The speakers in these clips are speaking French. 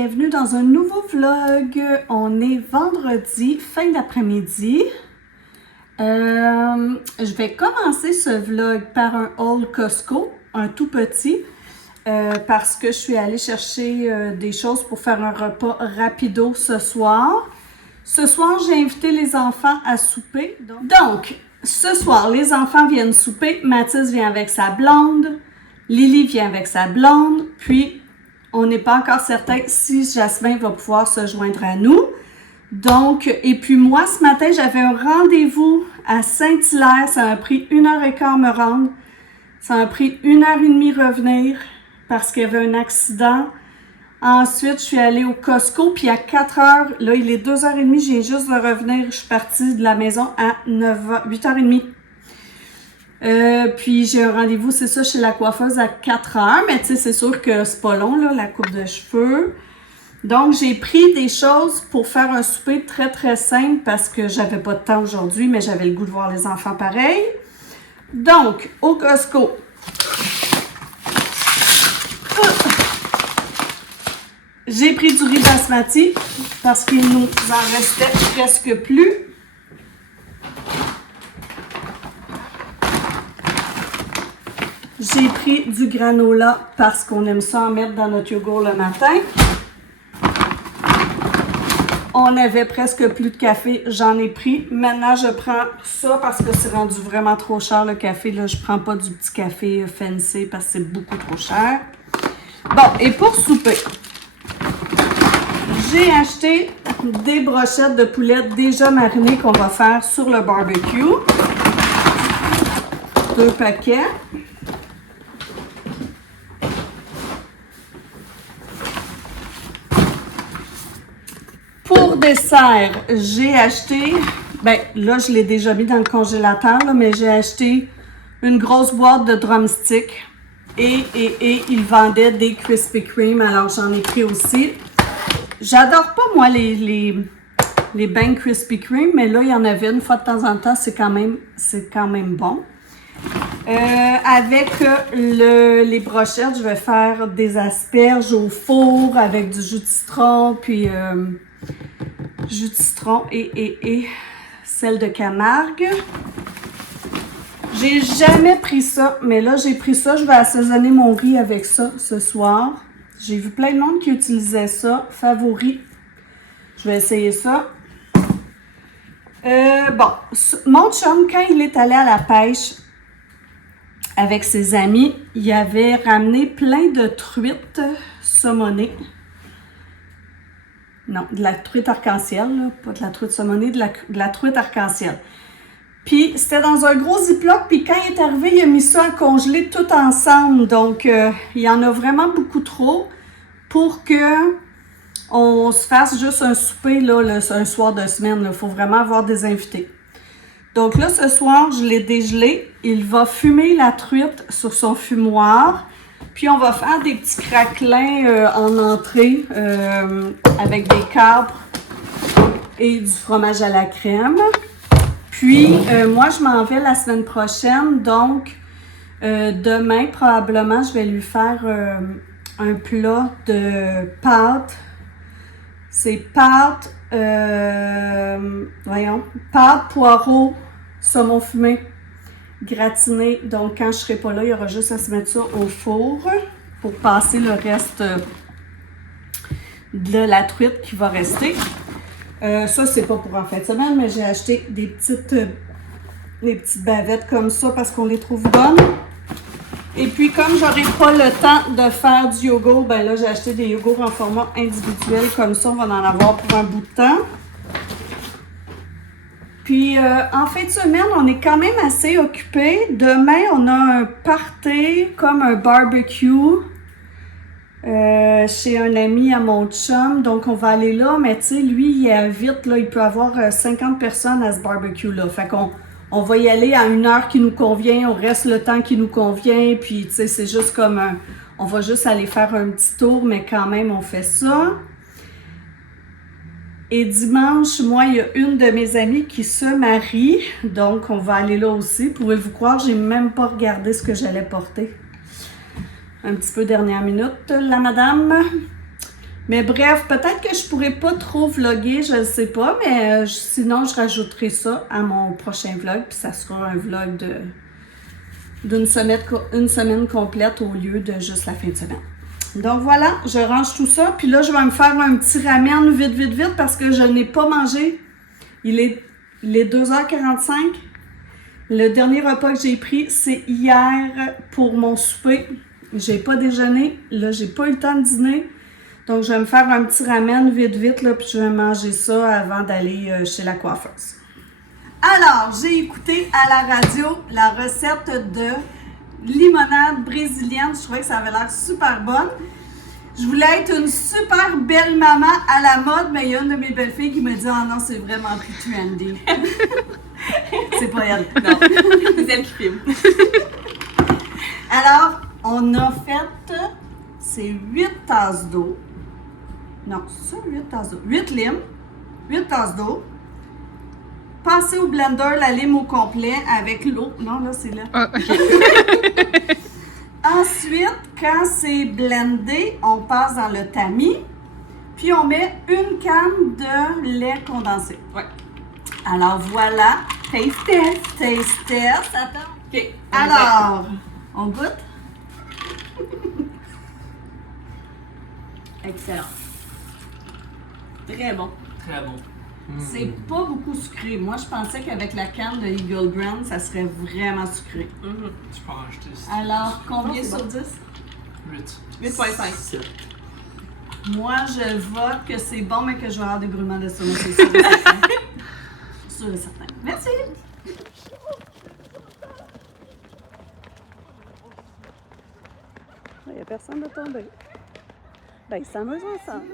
bienvenue dans un nouveau vlog. On est vendredi, fin d'après-midi. Je vais commencer ce vlog par un haul Costco, un tout petit, parce que je suis allée chercher des choses pour faire un repas rapido ce soir. Ce soir, j'ai invité les enfants à souper. Donc, ce soir, les enfants viennent souper. Mathis vient avec sa blonde. Lily vient avec sa blonde. Puis, on n'est pas encore certain si Jasmin va pouvoir se joindre à nous. Donc, et puis moi, ce matin, j'avais un rendez-vous à Saint-Hilaire. Ça m'a pris 1h15 me rendre. Ça m'a pris 1h30 revenir parce qu'il y avait un accident. Ensuite, je suis allée au Costco, puis à 4h, là, il est 2h30, j'ai juste de revenir. Je suis partie de la maison à 8h30. Puis j'ai un rendez-vous, c'est ça, chez la coiffeuse à 4h, mais tu sais, c'est sûr que c'est pas long, là, la coupe de cheveux. Donc, j'ai pris des choses pour faire un souper très, très simple parce que j'avais pas de temps aujourd'hui, mais j'avais le goût de voir les enfants pareil. Donc, au Costco, j'ai pris du riz basmati parce qu'il nous en restait presque plus. J'ai pris du granola parce qu'on aime ça en mettre dans notre yogourt le matin. On avait presque plus de café, j'en ai pris. Maintenant, je prends ça parce que c'est rendu vraiment trop cher le café. Là, je prends pas du petit café fancy parce que c'est beaucoup trop cher. Bon, et pour souper, j'ai acheté des brochettes de poulet déjà marinées qu'on va faire sur le barbecue. 2 paquets. Pour dessert, j'ai acheté, ben là je l'ai déjà mis dans le congélateur, là, mais j'ai acheté une grosse boîte de drumsticks et ils vendaient des Krispy Kreme, alors j'en ai pris aussi. J'adore pas moi les bains Krispy Kreme, mais là il y en avait une fois de temps en temps, c'est quand même bon. Avec les brochettes, je vais faire des asperges au four avec du jus de citron, puis jus de citron et sel de Camargue. J'ai jamais pris ça, mais là j'ai pris ça. Je vais assaisonner mon riz avec ça ce soir. J'ai vu plein de monde qui utilisait ça. Favori. Je vais essayer ça. Bon, mon chum, quand il est allé à la pêche avec ses amis, il avait ramené plein de truites saumonées. Non, de la truite arc-en-ciel, là, pas de la truite saumonée, de la truite arc-en-ciel. Puis, c'était dans un gros ziploc, puis quand il est arrivé, il a mis ça à congeler tout ensemble. Donc, il y en a vraiment beaucoup trop pour que on se fasse juste un souper, là, un soir de semaine. Il faut vraiment avoir des invités. Donc là, ce soir, je l'ai dégelé. Il va fumer la truite sur son fumoir. Puis, on va faire des petits craquelins en entrée avec des capres et du fromage à la crème. Puis, moi, je m'en vais la semaine prochaine. Donc, demain, probablement, je vais lui faire un plat de pâtes. C'est pâtes, pâtes, poireaux, saumon fumé, gratiné. Donc, quand je ne serai pas là, il y aura juste à se mettre ça au four pour passer le reste de la truite qui va rester. Ça, c'est pas pour en fin de semaine, mais j'ai acheté des petites bavettes comme ça parce qu'on les trouve bonnes. Et puis, comme j'aurai pas le temps de faire du yogourt, ben là, j'ai acheté des yogourts en format individuel comme ça. On va en avoir pour un bout de temps. Puis, en fin de semaine, on est quand même assez occupés. Demain, on a un party comme un barbecue chez un ami à mon chum. Donc, on va aller là. Mais tu sais, lui, il est vite, là, il peut avoir 50 personnes à ce barbecue-là. Fait qu'on va y aller à une heure qui nous convient. On reste le temps qui nous convient. Puis, tu sais, c'est juste comme on va juste aller faire un petit tour, mais quand même, on fait ça. Et dimanche, moi, il y a une de mes amies qui se marie. Donc, on va aller là aussi. Pouvez-vous croire, j'ai même pas regardé ce que j'allais porter. Un petit peu dernière minute, la madame. Mais bref, peut-être que je pourrais pas trop vlogger, je ne sais pas, mais sinon je rajouterai ça à mon prochain vlog, puis ça sera un vlog d'une semaine complète au lieu de juste la fin de semaine. Donc voilà, je range tout ça, puis là je vais me faire un petit ramen vite parce que je n'ai pas mangé. Il est 2h45. Le dernier repas que j'ai pris, c'est hier pour mon souper. J'ai pas déjeuné, là j'ai pas eu le temps de dîner. Donc je vais me faire un petit ramen vite là, puis je vais manger ça avant d'aller chez la coiffeuse. Alors, j'ai écouté à la radio la recette de limonade brésilienne. Je trouvais que ça avait l'air super bonne. Je voulais être une super belle maman à la mode, mais il y a une de mes belles-filles qui me dit « Ah non, c'est vraiment pretty. C'est pas elle. Non, c'est elle qui filme. Alors, on a fait, c'est 8 tasses d'eau. Non, c'est ça, 8 tasses d'eau. 8 limes, 8 tasses d'eau. Passer au blender la lime au complet avec l'eau. Non, là, c'est là. Ah, ok. Ensuite, quand c'est blendé, on passe dans le tamis. Puis on met une canne de lait condensé. Ouais. Alors voilà. Taste test. Attends. OK. Alors, on goûte? Excellent. Très bon. Très bon. C'est pas beaucoup sucré. Moi, je pensais qu'avec la canne de Eagle Brand, ça serait vraiment sucré. Tu peux en acheter ici. Alors, combien Non, c'est sur bon. 10? 8. 8.5. 7. Moi, je vote que c'est bon, mais que je vais avoir des brûlements d'estomac, c'est sûr et certain. Sûr et certain. Merci! Il n'y a personne de tomber. Ben, ils s'amusent ensemble.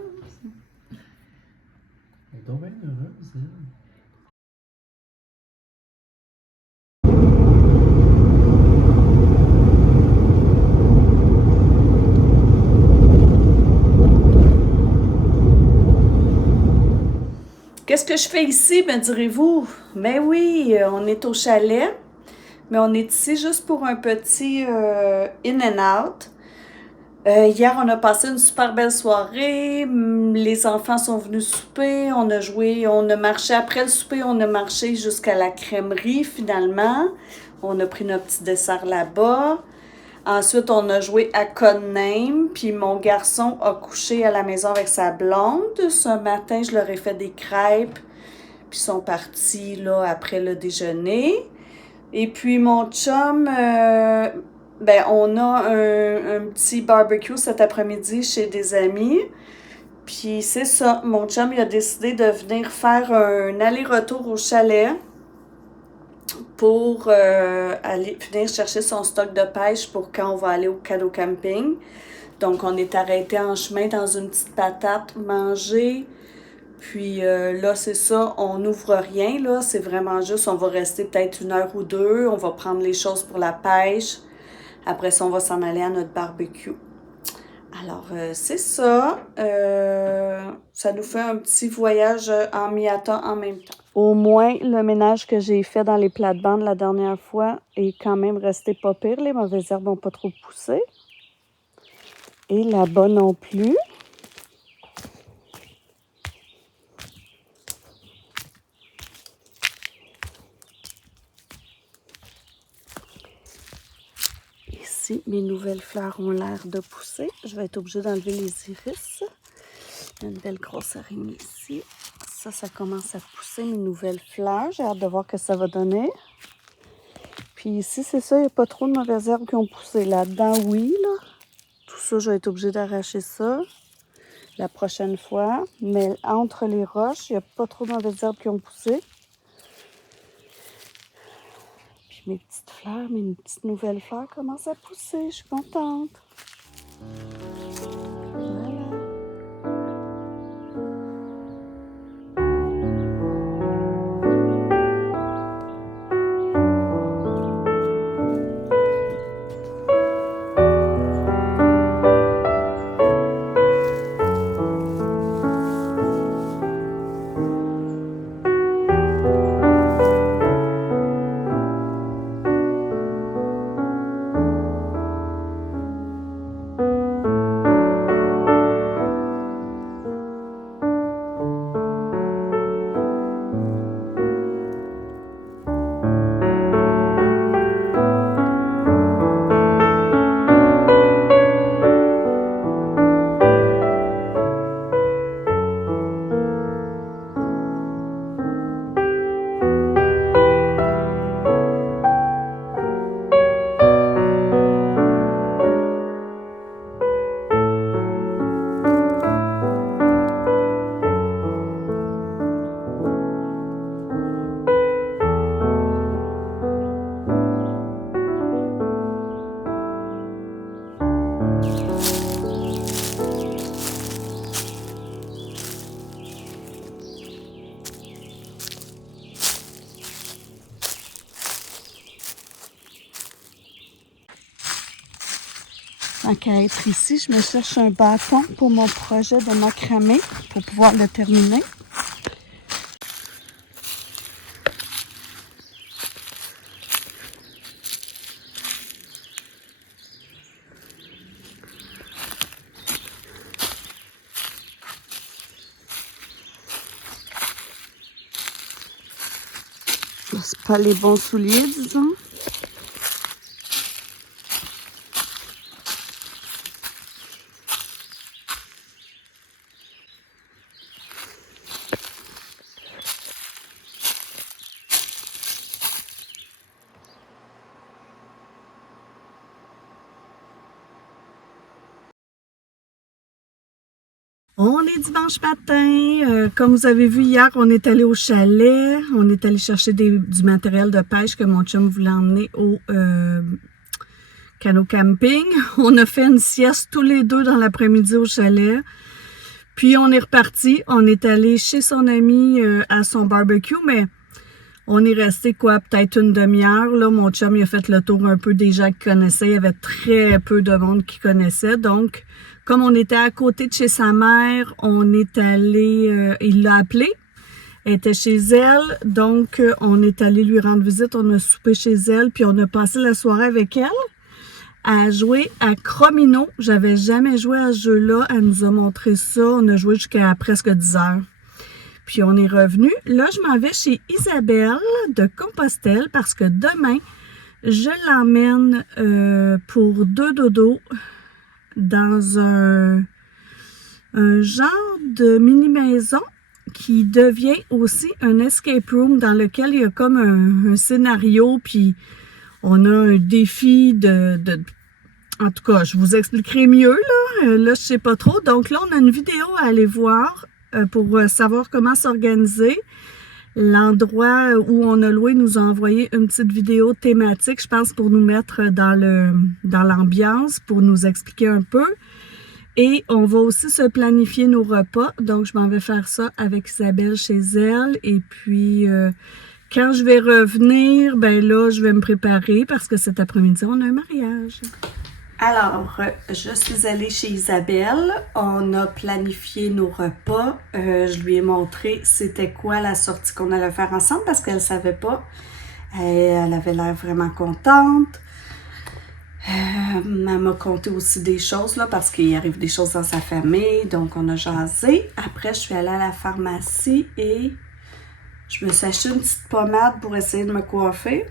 Elle est donc bien heureuse, elle. Qu'est-ce que je fais ici, me direz-vous? Ben oui, on est au chalet, mais on est ici juste pour un petit in and out. Hier, on a passé une super belle soirée. Les enfants sont venus souper. On a joué, on a marché. Après le souper, on a marché jusqu'à la crèmerie, finalement. On a pris notre petit dessert là-bas. Ensuite, on a joué à Codename. Puis mon garçon a couché à la maison avec sa blonde. Ce matin, je leur ai fait des crêpes. Puis ils sont partis là, après le déjeuner. Et puis mon chum... ben, on a un petit barbecue cet après-midi chez des amis. Puis c'est ça, mon chum il a décidé de venir faire un aller-retour au chalet pour aller venir chercher son stock de pêche pour quand on va aller au canot camping. Donc on est arrêté en chemin dans une petite patate, manger. Puis là, c'est ça, on n'ouvre rien, là. C'est vraiment juste, on va rester peut-être 1 heure ou 2. On va prendre les choses pour la pêche. Après ça, on va s'en aller à notre barbecue. Alors, c'est ça. Ça nous fait un petit voyage en mi-temps en même temps. Au moins, le ménage que j'ai fait dans les plates-bandes la dernière fois est quand même resté pas pire. Les mauvaises herbes n'ont pas trop poussé. Et là-bas non plus. Ici, mes nouvelles fleurs ont l'air de pousser. Je vais être obligée d'enlever les iris. Il y a une belle grosse araignée ici. Ça commence à pousser mes nouvelles fleurs. J'ai hâte de voir ce que ça va donner. Puis ici, c'est ça, il n'y a pas trop de mauvaises herbes qui ont poussé. Là-dedans, oui, là. Tout ça, je vais être obligée d'arracher ça la prochaine fois. Mais entre les roches, il n'y a pas trop de mauvaises herbes qui ont poussé. Mes petites fleurs, mes petites nouvelles fleurs commencent à pousser. Je suis contente. Voilà. Tant qu'à être ici, je me cherche un bâton pour mon projet de macramé pour pouvoir le terminer. C'est pas les bons souliers, disons. On est dimanche matin. Comme vous avez vu hier, on est allé au chalet. On est allé chercher du matériel de pêche que mon chum voulait emmener au canot camping. On a fait une sieste tous les deux dans l'après-midi au chalet. Puis on est reparti. On est allé chez son ami à son barbecue, mais on est resté quoi, peut-être une demi-heure. Là, mon chum il a fait le tour un peu des gens qu'il connaissait. Il y avait très peu de monde qui connaissait. Donc, comme on était à côté de chez sa mère, on est allé, il l'a appelée. Elle était chez elle. Donc, on est allé lui rendre visite. On a soupé chez elle. Puis, on a passé la soirée avec elle à jouer à Cromino. J'avais jamais joué à ce jeu-là. Elle nous a montré ça. On a joué jusqu'à presque 10 heures. Puis on est revenu. Là, je m'en vais chez Isabelle de Compostelle parce que demain, je l'emmène pour 2 dodos dans un genre de mini-maison qui devient aussi un escape room dans lequel il y a comme un scénario, puis on a un défi en tout cas, je vous expliquerai mieux, là. Là, je sais pas trop. Donc là, on a une vidéo à aller voir pour savoir comment s'organiser. L'endroit où on a loué nous a envoyé une petite vidéo thématique, je pense, pour nous mettre dans l'ambiance, pour nous expliquer un peu. Et on va aussi se planifier nos repas. Donc, je m'en vais faire ça avec Isabelle chez elle. Et puis, quand je vais revenir, ben là, je vais me préparer parce que cet après-midi, on a un mariage. Alors, je suis allée chez Isabelle, on a planifié nos repas, je lui ai montré c'était quoi la sortie qu'on allait faire ensemble parce qu'elle ne savait pas. Elle avait l'air vraiment contente. Elle m'a conté aussi des choses là, parce qu'il arrive des choses dans sa famille, donc on a jasé. Après, je suis allée à la pharmacie et je me suis acheté une petite pommade pour essayer de me coiffer.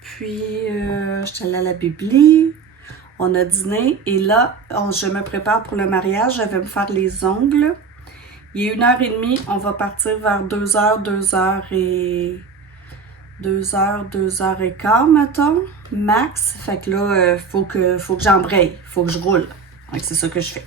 Puis, je suis allée à la bibli. On a dîné et là, je me prépare pour le mariage. Je vais me faire les ongles. Il est 1h30. On va partir vers 2h, 2h15, mettons, max. Fait que là, faut que j'embraye. Faut que je roule. Donc, c'est ça que je fais.